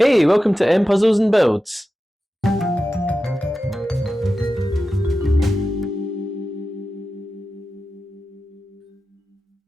Hey, welcome to M Puzzles and Builds.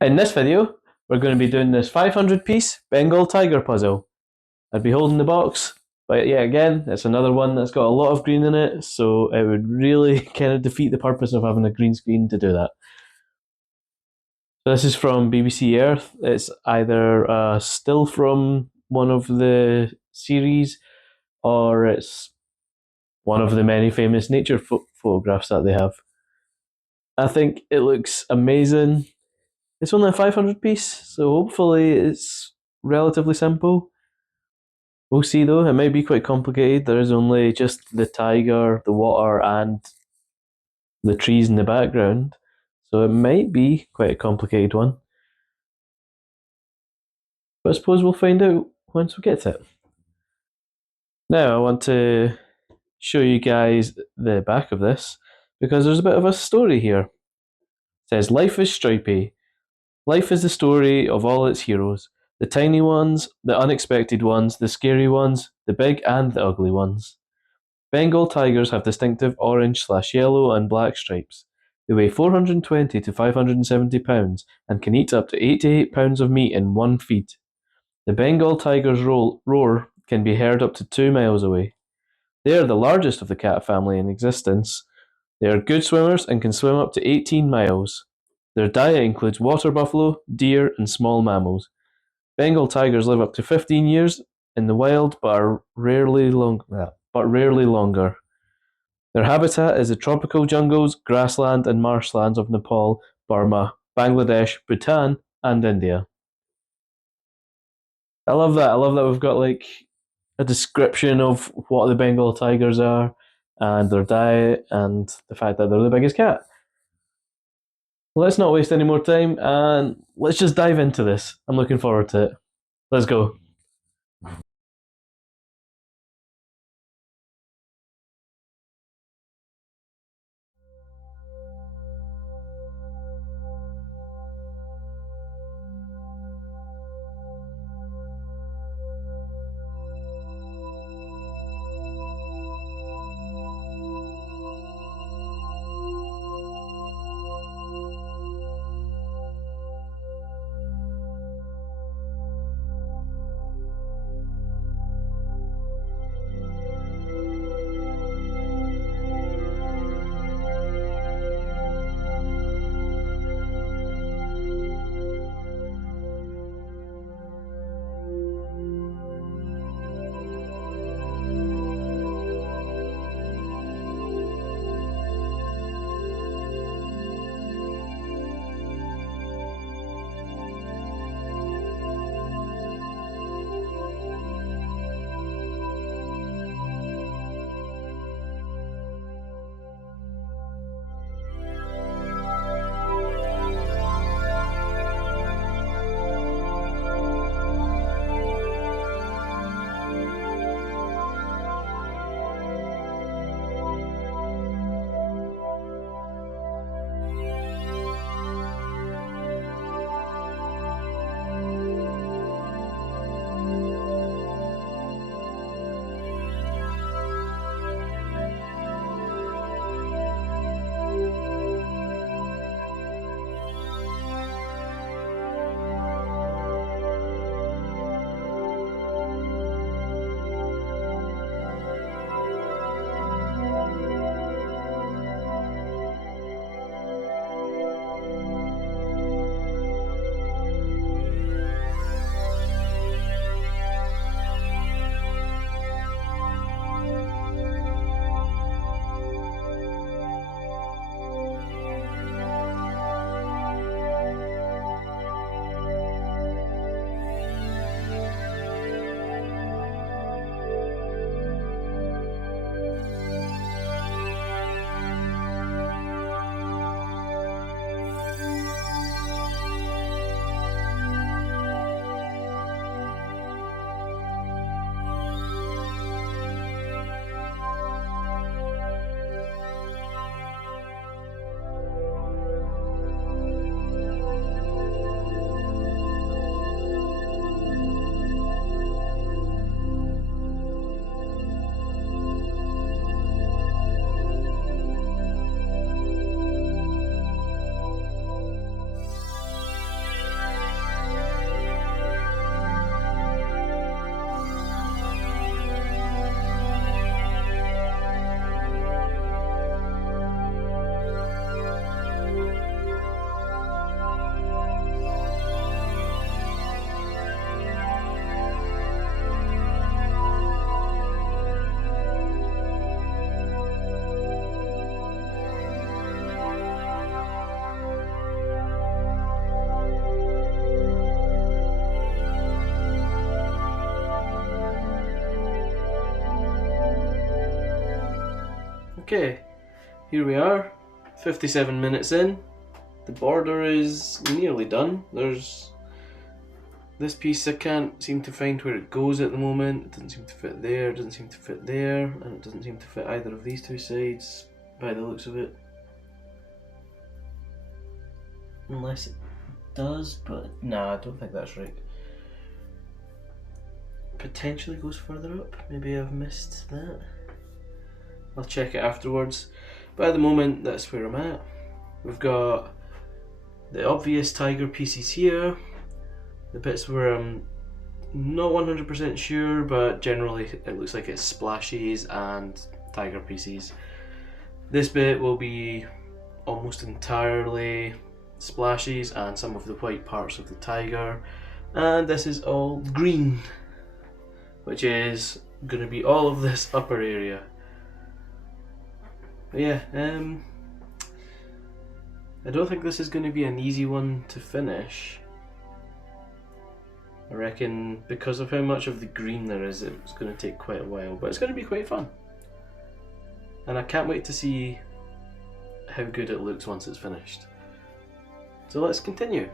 In this video, we're going to be doing this 500-piece Bengal tiger puzzle. I'd be holding the box, but yeah, again, it's another one that's got a lot of green in it, so it would really kind of defeat the purpose of having a green screen to do that. So this is from BBC Earth. It's either a still from one of the series, or it's one of the many famous nature photographs that they have. I think it looks amazing. It's only a 500 piece, so hopefully it's relatively simple. We'll see though, it might be quite complicated. There is only just the tiger, the water, and the trees in the background, so it might be quite a complicated one. But I suppose we'll find out once we get to it. Now, I want to show you guys the back of this because there's a bit of a story here. It says, Life is stripy. Life is the story of all its heroes. The tiny ones, the unexpected ones, the scary ones, the big and the ugly ones. Bengal tigers have distinctive orange/yellow and black stripes. They weigh 420 to 570 pounds and can eat up to 8 to 8 pounds of meat in one feed. The Bengal tiger's roar can be heard up to 2 miles away. They are the largest of the cat family in existence. They are good swimmers and can swim up to 18 miles. Their diet includes water buffalo, deer, and small mammals. Bengal tigers live up to 15 years in the wild but rarely longer. Their habitat is the tropical jungles, grassland, and marshlands of Nepal, Burma, Bangladesh, Bhutan, and India. I love that. I love that we've got like a description of what the Bengal tigers are and their diet and the fact that they're the biggest cat. Let's not waste any more time and let's just dive into this. I'm looking forward to it. Let's go. Okay, here we are, 57 minutes in. The border is nearly done. There's this piece I can't seem to find where it goes at the moment. It doesn't seem to fit there, it doesn't seem to fit there, and it doesn't seem to fit either of these two sides by the looks of it. Unless it does, but nah, I don't think that's right. Potentially goes further up. Maybe I've missed that. I'll check it afterwards. But at the moment, that's where I'm at. We've got the obvious tiger pieces here. The bits where I'm not 100% sure, but generally it looks like it's splashes and tiger pieces. This bit will be almost entirely splashes and some of the white parts of the tiger. And this is all green, which is going to be all of this upper area. But yeah, I don't think this is going to be an easy one to finish. I reckon because of how much of the green there is, it's going to take quite a while, but it's going to be quite fun. And I can't wait to see how good it looks once it's finished. So let's continue.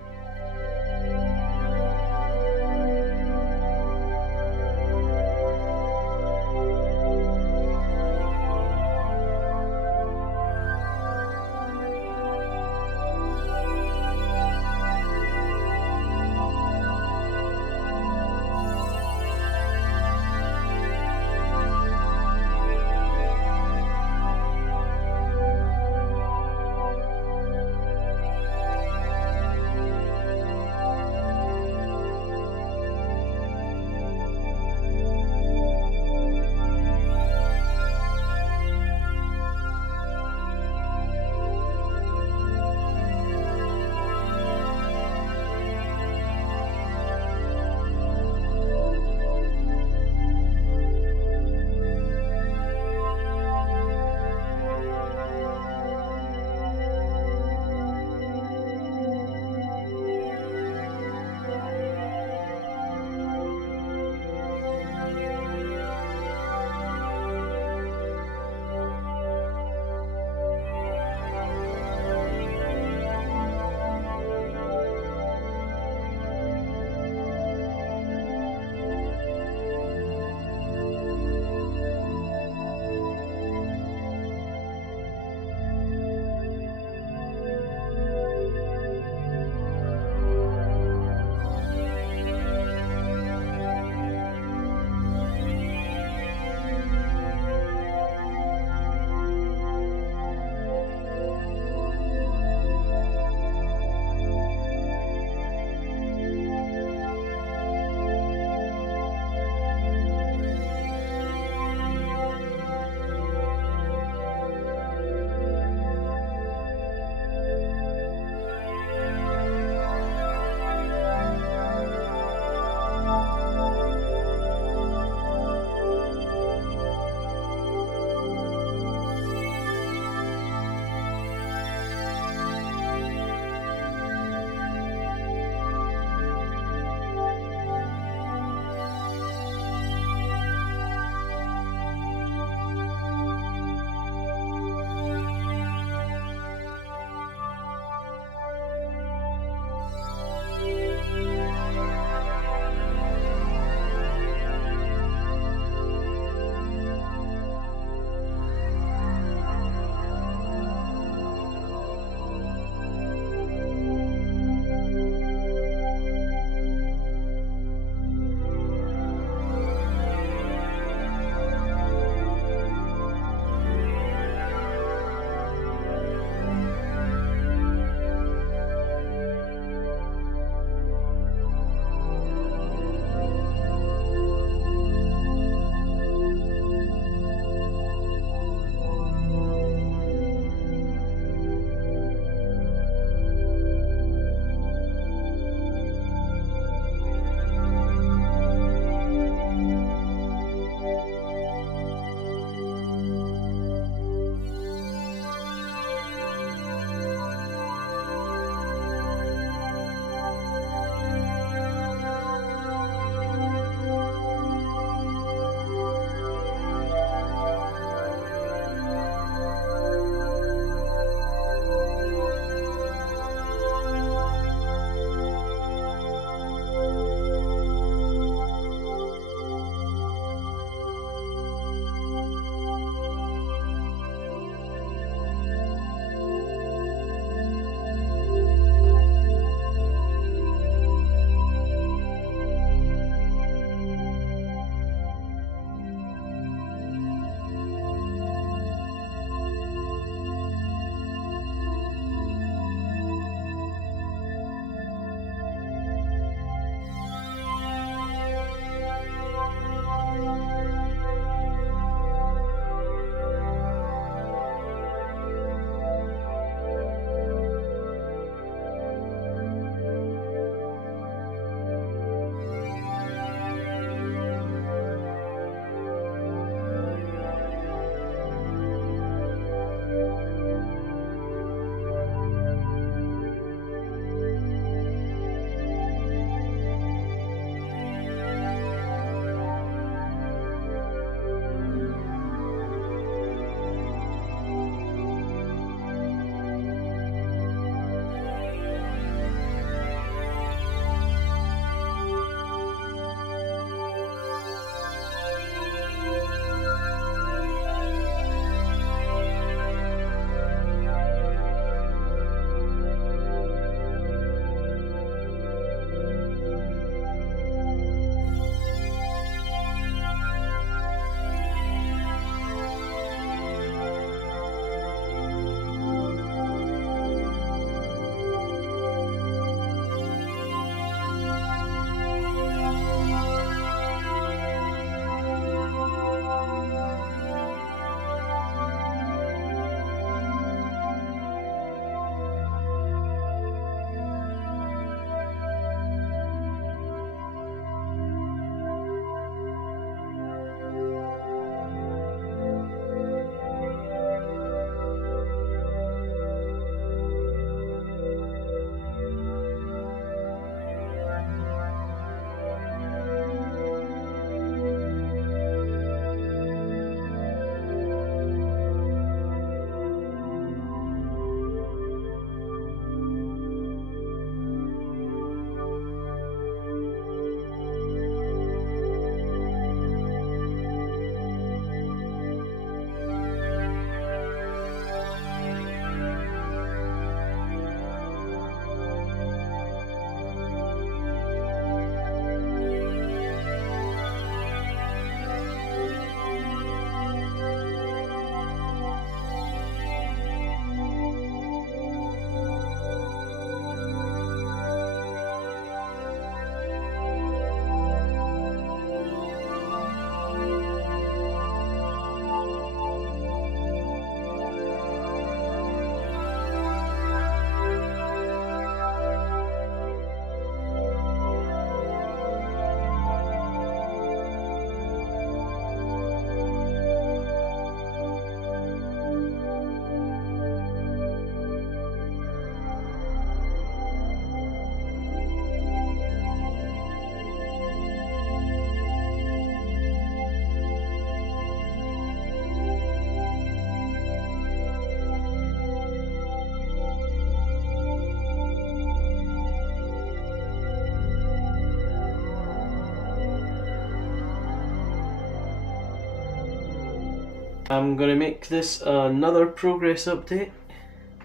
I'm going to make this another progress update.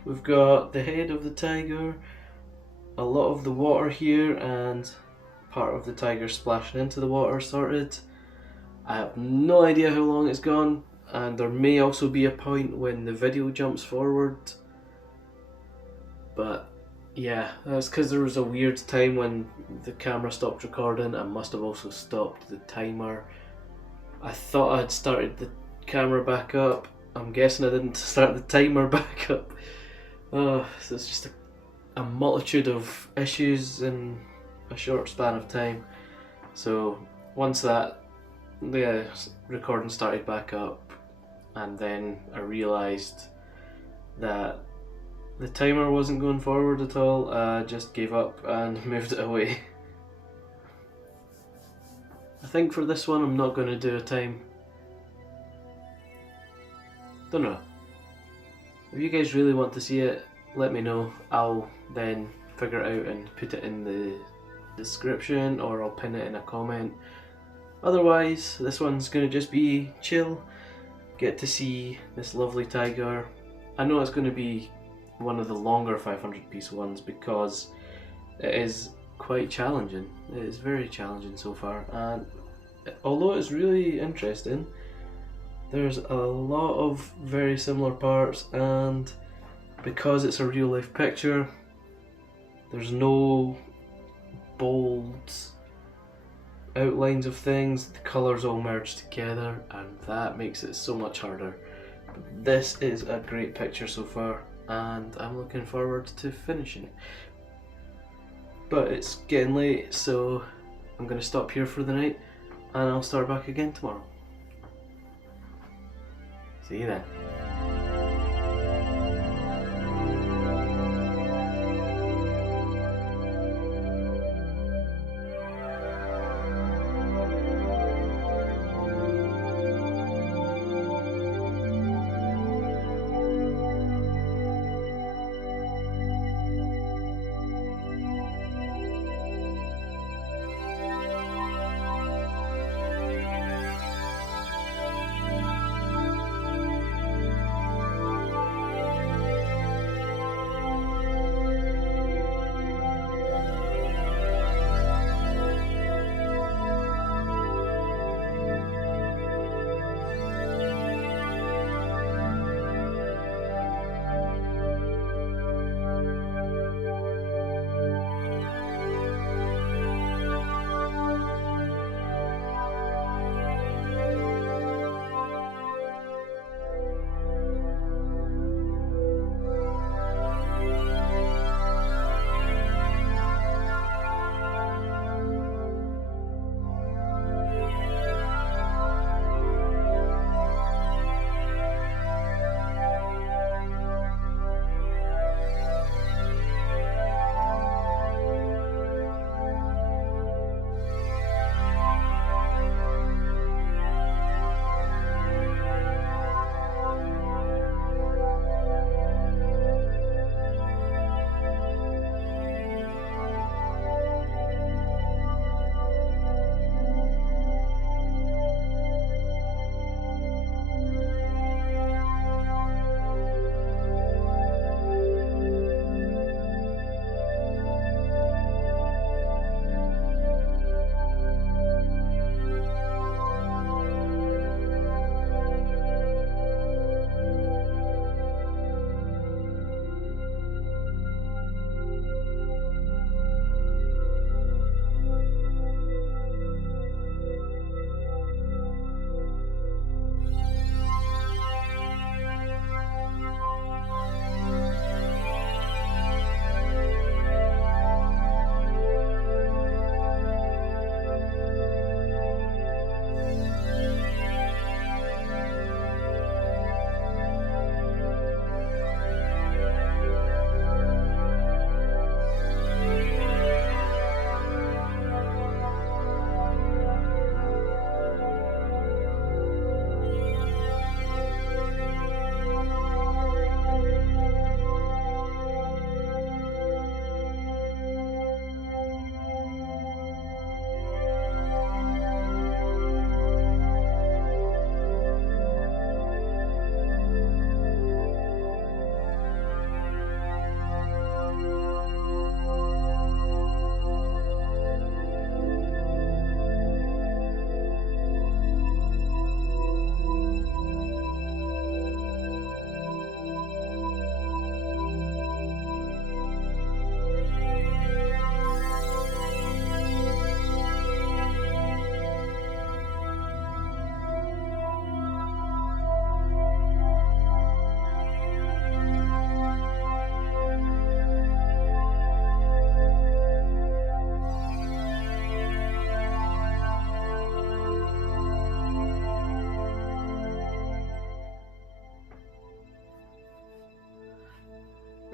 We've got the head of the tiger, a lot of the water here, and part of the tiger splashing into the water sorted. I have no idea how long it's gone, and there may also be a point when the video jumps forward. But yeah, that's because there was a weird time when the camera stopped recording. I must have also stopped the timer. I thought I had started the camera back up. I'm guessing I didn't start the timer back up. So it's just a multitude of issues in a short span of time. So once that the recording started back up, and then I realised that the timer wasn't going forward at all, I just gave up and moved it away. I think for this one I'm not going to do a time. Don't know. If you guys really want to see it, let me know. I'll then figure it out and put it in the description, or I'll pin it in a comment. Otherwise, this one's going to just be chill. Get to see this lovely tiger. I know it's going to be one of the longer 500 piece ones because it is quite challenging. It is very challenging so far, and although it's really interesting, there's a lot of very similar parts, and because it's a real life picture, there's no bold outlines of things. The colours all merge together, and that makes it so much harder. But this is a great picture so far, and I'm looking forward to finishing it. But it's getting late, so I'm going to stop here for the night, and I'll start back again tomorrow. See you then.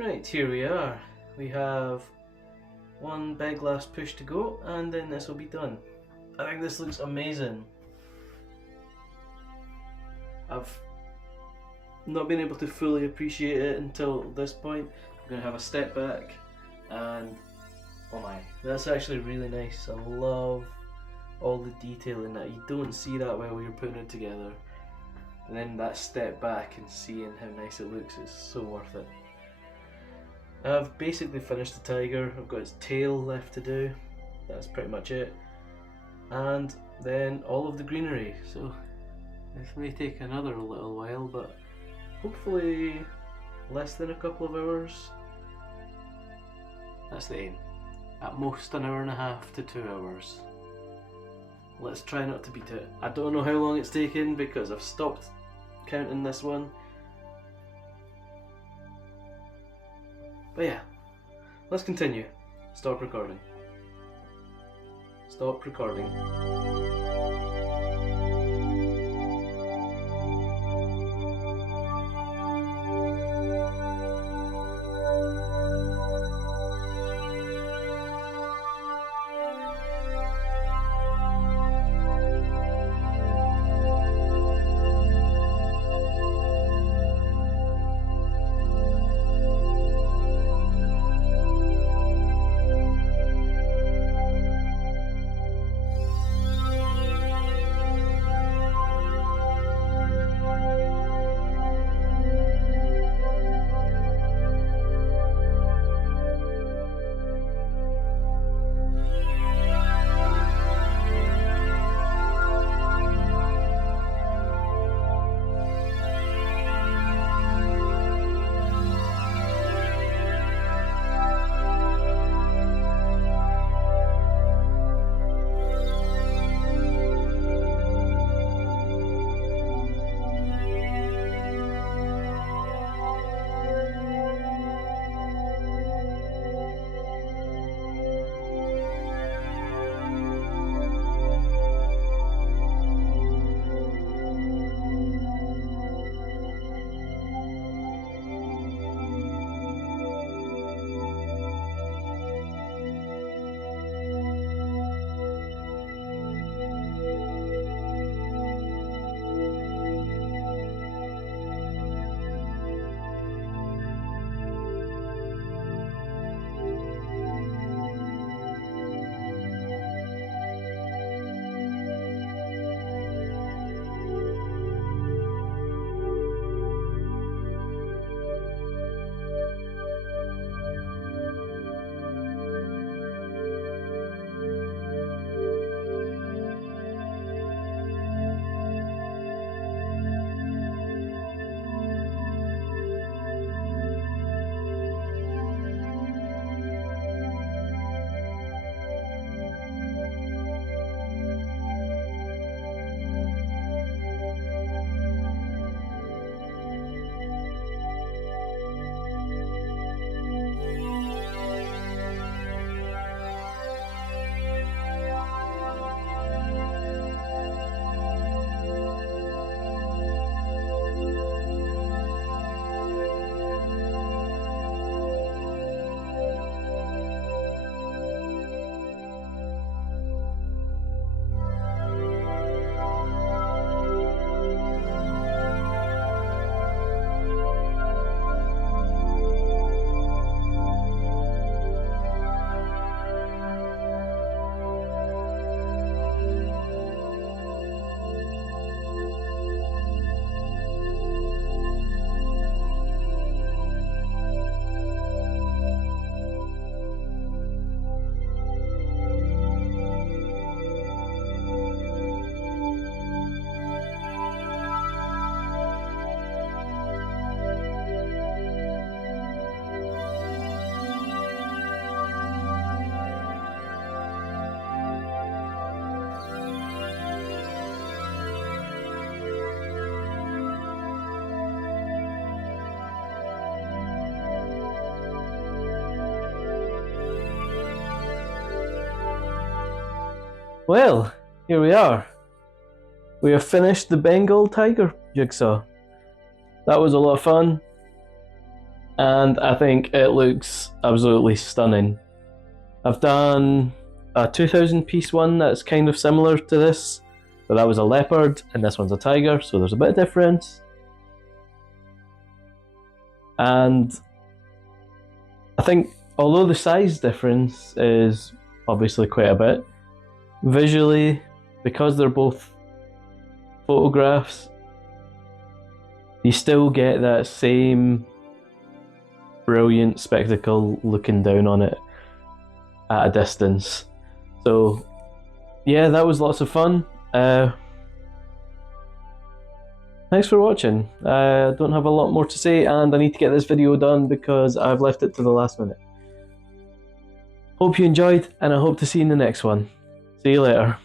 Right, here we are. We have one big last push to go, and then this will be done. I think this looks amazing. I've not been able to fully appreciate it until this point. I'm going to have a step back, and oh my, that's actually really nice. I love all the detail in that. You don't see that while you're putting it together. And then that step back and seeing how nice it looks is so worth it. I've basically finished the tiger. I've got its tail left to do. That's pretty much it. And then all of the greenery. So this may take another little while, but hopefully less than a couple of hours. That's the aim. At most an hour and a half to 2 hours. Let's try not to beat it. I don't know how long it's taken because I've stopped counting this one. But yeah, let's continue. Stop recording. Stop recording. Well, here we are. We have finished the Bengal tiger jigsaw. That was a lot of fun. and I think it looks absolutely stunning. I've done a 2000 piece one that's kind of similar to this, but that was a leopard and this one's a tiger, so there's a bit of difference. And I think although the size difference is obviously quite a bit, visually, because they're both photographs, you still get that same brilliant spectacle looking down on it at a distance. So yeah, that was lots of fun. Thanks for watching. I don't have a lot more to say, and I need to get this video done because I've left it to the last minute. Hope you enjoyed, and I hope to see you in the next one. See you later.